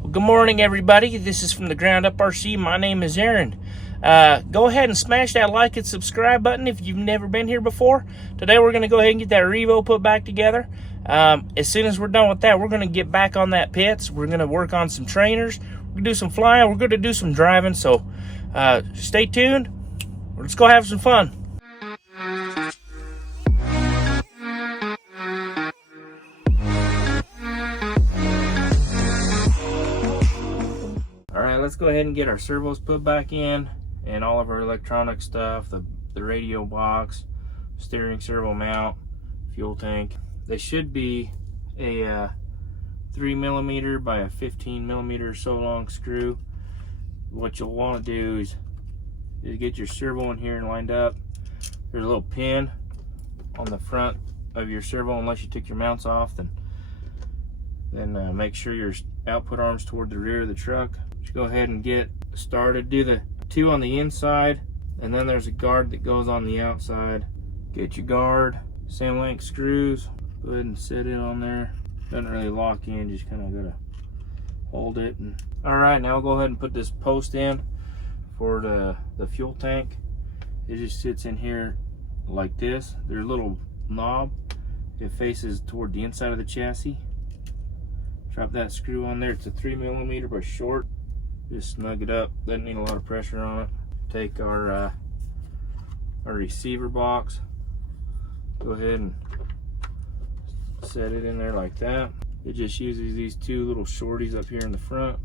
Well, good morning, everybody. This is from the Ground Up RC. My name is Aaron. Go ahead and smash that like and subscribe button if you've never been here before. Today we're going to go ahead and get that Revo put back together. As soon as we're done with that, we're going to get back on that pits. We're going to work on some trainers. We're going to do some flying. We're going to do some driving. So stay tuned. Let's go have some fun. Alright, let's go ahead and get our servos put back in and all of our electronic stuff, the radio box, steering servo mount, fuel tank. They should be a 3mm by a 15mm or so long screw. What you'll want to do is get your servo in here and lined up. There's a little pin on the front of your servo. Unless you took your mounts off, then make sure your output arm's toward the rear of the truck. Just go ahead and get started. Do the two on the inside, and then there's a guard that goes on the outside. Get your guard, same length screws. Go ahead and set it on there. Doesn't really lock in, just kind of gotta hold it. All right, now we'll go ahead and put this post in for the fuel tank. It just sits in here like this. There's a little knob. It faces toward the inside of the chassis. Drop that screw on there. It's a 3mm by short. Just snug it up. Doesn't need a lot of pressure on it. Take our receiver box. Go ahead and set it in there like that. It just uses these two little shorties up here in the front.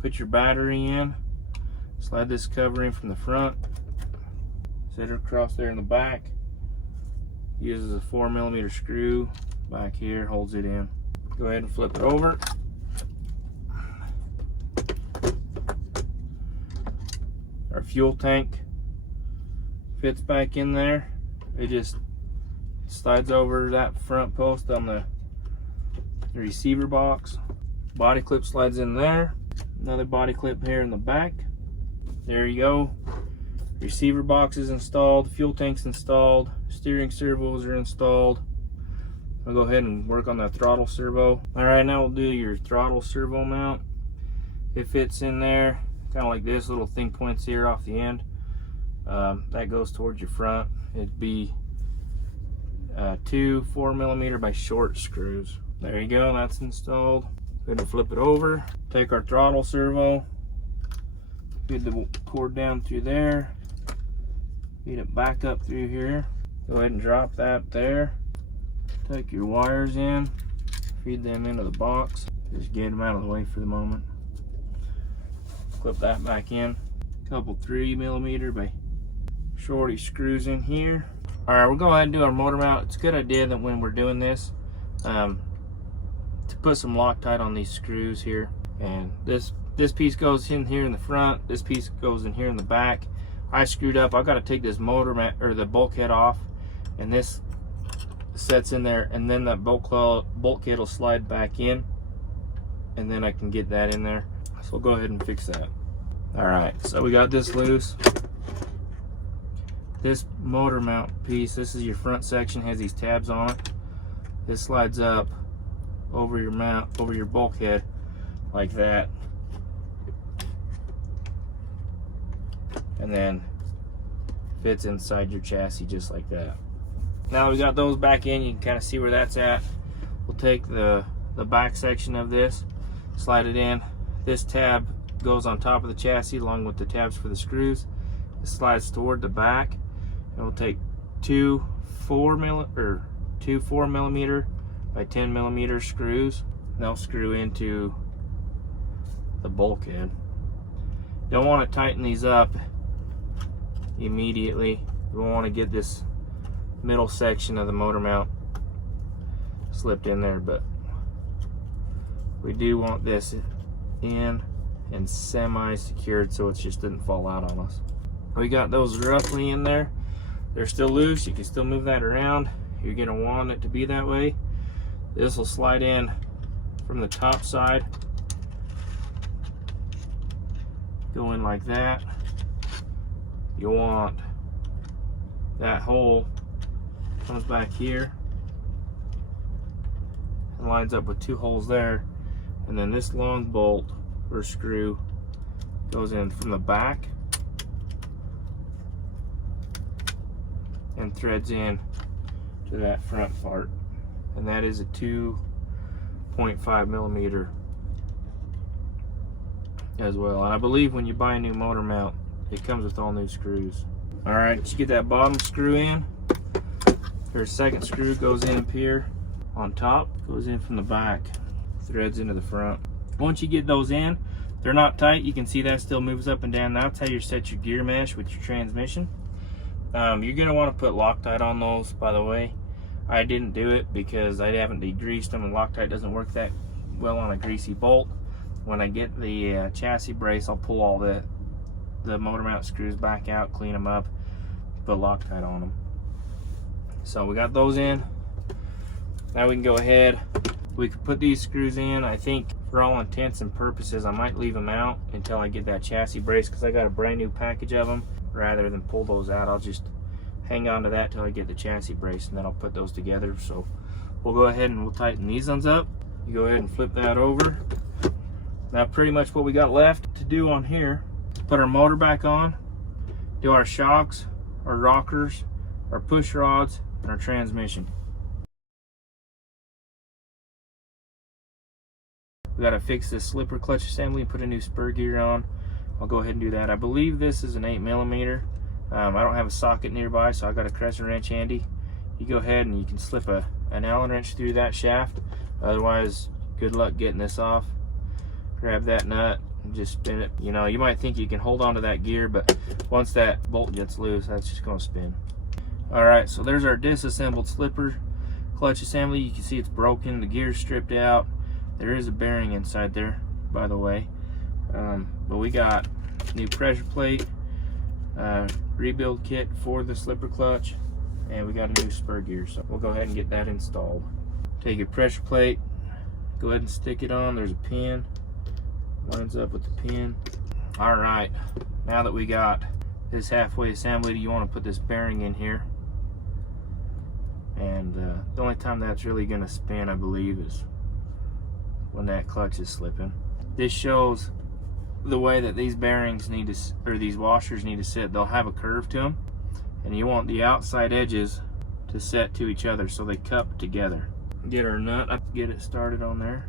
Put your battery in. Slide this cover in from the front. Set it across there in the back. Uses a 4mm screw back here. Holds it in. Go ahead and flip it over. Our fuel tank fits back in there. It just slides over that front post on the receiver box. Body clip slides in there. Another body clip here in the back. There you go. Receiver box is installed. Fuel tank's installed. Steering servos are installed. I'll go ahead and work on that throttle servo. All right, now we'll do your throttle servo mount. It fits in there, kind of like this. Little thing points here off the end. That goes towards your front. It'd be two 4mm by short screws. There you go, that's installed. Go ahead and flip it over. Take our throttle servo. Feed the cord down through there. Feed it back up through here. Go ahead and drop that there. Take your wires in, feed them into the box. Just get them out of the way for the moment. Clip that back in. Couple 3mm by shorty screws in here. All right, we'll go ahead and do our motor mount. It's a good idea that when we're doing this, to put some Loctite on these screws here. And this piece goes in here in the front. This piece goes in here in the back. I screwed up. I've got to take this motor mount or the bulkhead off, and this sets in there, and then that bulkhead will slide back in, and then I can get that in there. So we'll go ahead and fix that. All right, so we got this loose. This motor mount piece, this is your front section, has these tabs on it. This slides up over your mount, over your bulkhead like that, and then fits inside your chassis just like that. Now we got those back in, you can kind of see where that's at. We'll take the back section of this, slide it in. This tab goes on top of the chassis along with the tabs for the screws. It slides toward the back, and we'll take two 4mm by 10mm screws. And they'll screw into the bulkhead. Don't want to tighten these up immediately. We want to get this middle section of the motor mount slipped in there, but we do want this in and semi-secured so it just didn't fall out on us. We got those roughly in there. They're still loose. You can still move that around. You're going to want it to be that way. This will slide in from the top side, go in like that. You want that hole comes back here and lines up with two holes there. And then this long bolt or screw goes in from the back and threads in to that front part. And that is a 2.5 millimeter as well. And I believe when you buy a new motor mount, it comes with all new screws. All right, you get that bottom screw in. There's a second screw goes in up here on top, goes in from the back, threads into the front. Once you get those in, they're not tight. You can see that still moves up and down. That's how you set your gear mesh with your transmission. You're gonna want to put Loctite on those, by the way. I didn't do it because I haven't degreased them, and Loctite doesn't work that well on a greasy bolt. When I get the chassis brace, I'll pull all the motor mount screws back out, clean them up, put Loctite on them. So we got those in. Now we can go ahead. We could put these screws in. I think for all intents and purposes, I might leave them out until I get that chassis brace, because I got a brand new package of them. Rather than pull those out, I'll just hang on to that till I get the chassis brace, and then I'll put those together. So we'll go ahead and we'll tighten these ones up. You go ahead and flip that over. Now pretty much what we got left to do on here is put our motor back on, do our shocks, our rockers, our push rods, and our transmission. We got to fix this slipper clutch assembly and put a new spur gear on. I'll go ahead and do that. I believe this is an 8 millimeter. I don't have a socket nearby, so I got a crescent wrench handy. You go ahead and you can slip an Allen wrench through that shaft. Otherwise, good luck getting this off. Grab that nut and just spin it. You know, you might think you can hold on to that gear, but once that bolt gets loose, that's just going to spin. All right, so there's our disassembled slipper clutch assembly. You can see it's broken, the gear's stripped out. There is a bearing inside there, by the way. But we got new pressure plate, rebuild kit for the slipper clutch, and we got a new spur gear. So we'll go ahead and get that installed. Take your pressure plate, go ahead and stick it on. There's a pin, lines up with the pin. All right, now that we got this halfway assembly, you want to put this bearing in here. And the only time that's really going to spin, I believe, is when that clutch is slipping. This shows the way that these bearings need to, or these washers need to sit. They'll have a curve to them, and you want the outside edges to set to each other so they cup together. Get our nut up, get it started on there,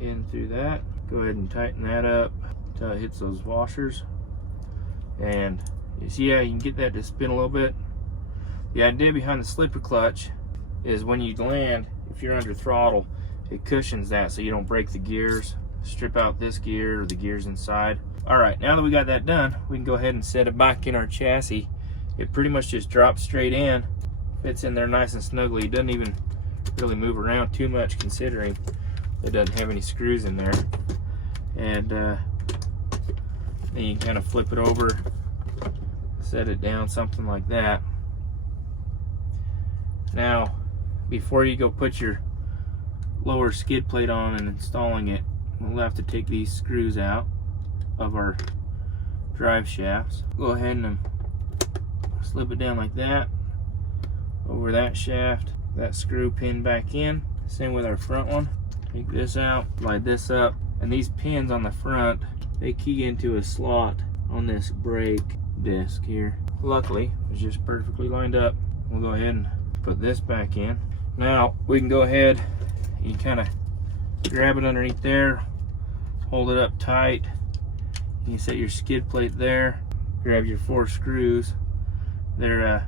in through that. Go ahead and tighten that up until it hits those washers. And you see how you can get that to spin a little bit. The idea behind the slipper clutch is when you land, if you're under throttle, it cushions that so you don't break the gears, strip out this gear or the gears inside. All right, now that we got that done, we can go ahead and set it back in our chassis. It pretty much just drops straight in, fits in there nice and snugly. It doesn't even really move around too much, considering it doesn't have any screws in there. And then you can kind of flip it over, set it down, something like that. Now, before you go put your lower skid plate on and installing it, we'll have to take these screws out of our drive shafts. Go ahead and slip it down like that over that shaft, that screw pin back in. Same with our front one. Take this out, slide this up, and these pins on the front, they key into a slot on this brake disc here. Luckily, it's just perfectly lined up. We'll go ahead and put this back in. Now we can go ahead, you kind of grab it underneath there, hold it up tight. You set your skid plate there, grab your 4 screws. They're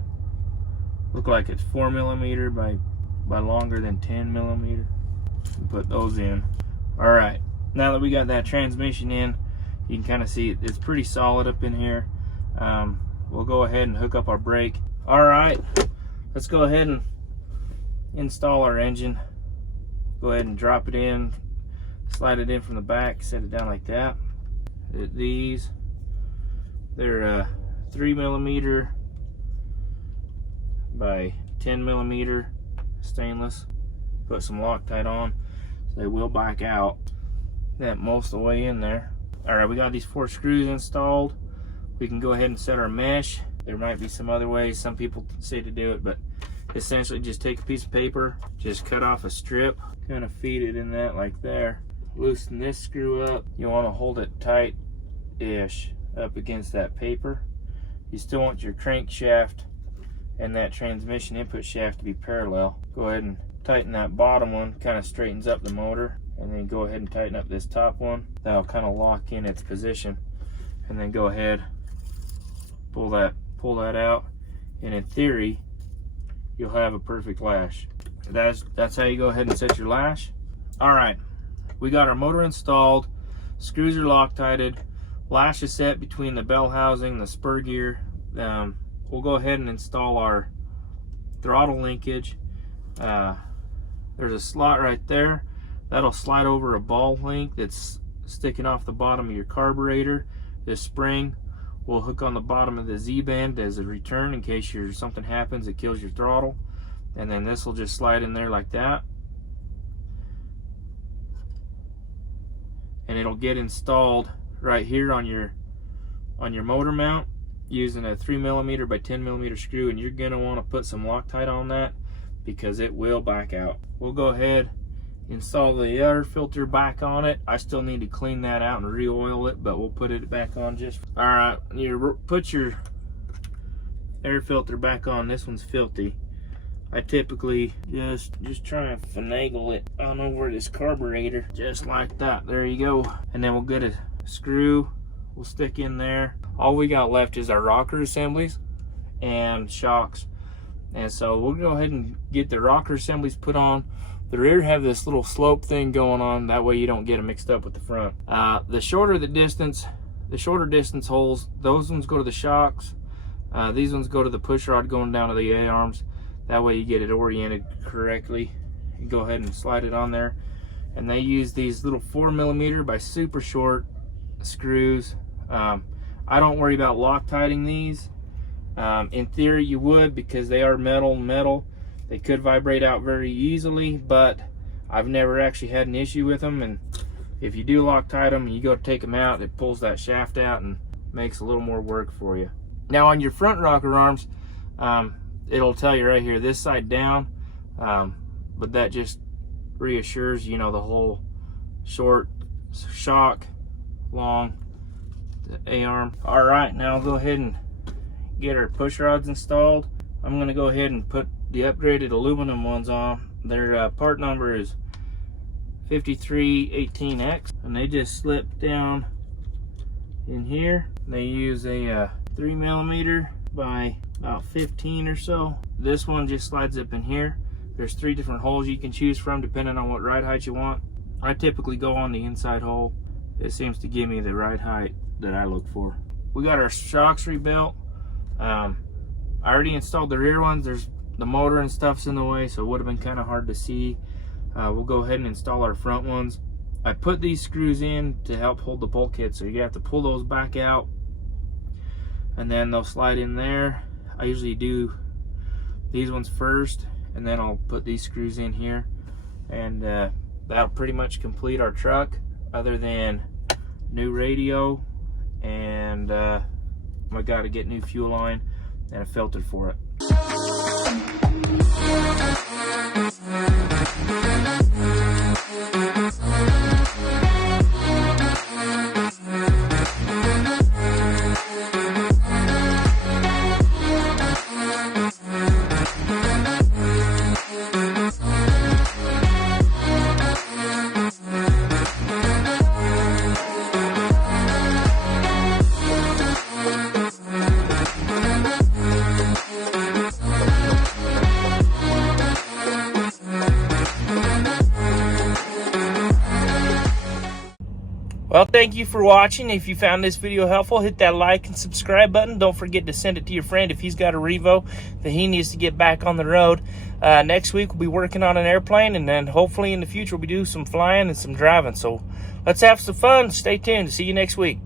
look like it's 4 millimeter by longer than 10 millimeter. Put those in. All right, now that we got that transmission in, you can kind of see it's pretty solid up in here. We'll go ahead and hook up our brake. All right, let's go ahead and install our engine. Go ahead and drop it in, slide it in from the back, set it down like that. These, they're 3 millimeter by 10 millimeter stainless. Put some Loctite on so they will back out. That most of the way in there. All right, we got these 4 screws installed. We can go ahead and set our mesh. There might be some other ways some people say to do it, but essentially just take a piece of paper, just cut off a strip, kind of feed it in that like there. loosen this screw up. You want to hold it tight-ish up against that paper. You still want your crankshaft and that transmission input shaft to be parallel. Go ahead and tighten that bottom one, kind of straightens up the motor, and then go ahead and tighten up this top one. That'll kind of lock in its position, and then go ahead, pull that out, and in theory you'll have a perfect lash. That's how you go ahead and set your lash. All right, we got our motor installed, screws are Loctited, lash is set between the bell housing and the spur gear. We'll go ahead and install our throttle linkage. There's a slot right there that'll slide over a ball link that's sticking off the bottom of your carburetor. This spring will hook on the bottom of the Z-band as a return in case something happens that kills your throttle, and then this will just slide in there like that, and it'll get installed right here on your motor mount using a 3mm by 10mm screw, and you're going to want to put some Loctite on that because it will back out. We'll go ahead, install the air filter back on it. I still need to clean that out and re-oil it, but we'll put it back on just. All right, you put your air filter back on. This one's filthy. I typically just try and finagle it on over this carburetor, just like that. There you go. And then we'll get a screw, we'll stick in there. All we got left is our rocker assemblies and shocks. And so we'll go ahead and get the rocker assemblies put on. The rear have this little slope thing going on, that way you don't get them mixed up with the front. The shorter distance holes, those ones go to the shocks. These ones go to the push rod going down to the A-arms. That way you get it oriented correctly. You go ahead and slide it on there. And they use these little 4mm by super short screws. I don't worry about Loctiting these. In theory you would, because they are metal. They could vibrate out very easily, but I've never actually had an issue with them. And if you do Loctite them and you go to take them out, it pulls that shaft out and makes a little more work for you. Now on your front rocker arms, it'll tell you right here, this side down, but that just reassures, you know, the whole short shock, long A-arm. All right, now I'll go ahead and get our push rods installed. I'm going to go ahead and put the upgraded aluminum ones on. Their part number is 5318X, and they just slip down in here. They use a 3mm by about 15 or so. This one just slides up in here. There's 3 different holes you can choose from depending on what ride height you want. I typically go on the inside hole. It seems to give me the ride height that I look for. We got our shocks rebuilt. I already installed the rear ones. There's the motor and stuff's in the way, so it would have been kind of hard to see. We'll go ahead and install our front ones. I put these screws in to help hold the bulkhead, so you have to pull those back out and then they'll slide in there. I usually do these ones first, and then I'll put these screws in here, and that'll pretty much complete our truck, other than new radio, and I got to get new fuel line and a filter for it. Well, thank you for watching. If you found this video helpful, hit that like and subscribe button. Don't forget to send it to your friend if he's got a Revo that he needs to get back on the road. Next week, we'll be working on an airplane, and then hopefully in the future, we'll do some flying and some driving. So let's have some fun. Stay tuned. See you next week.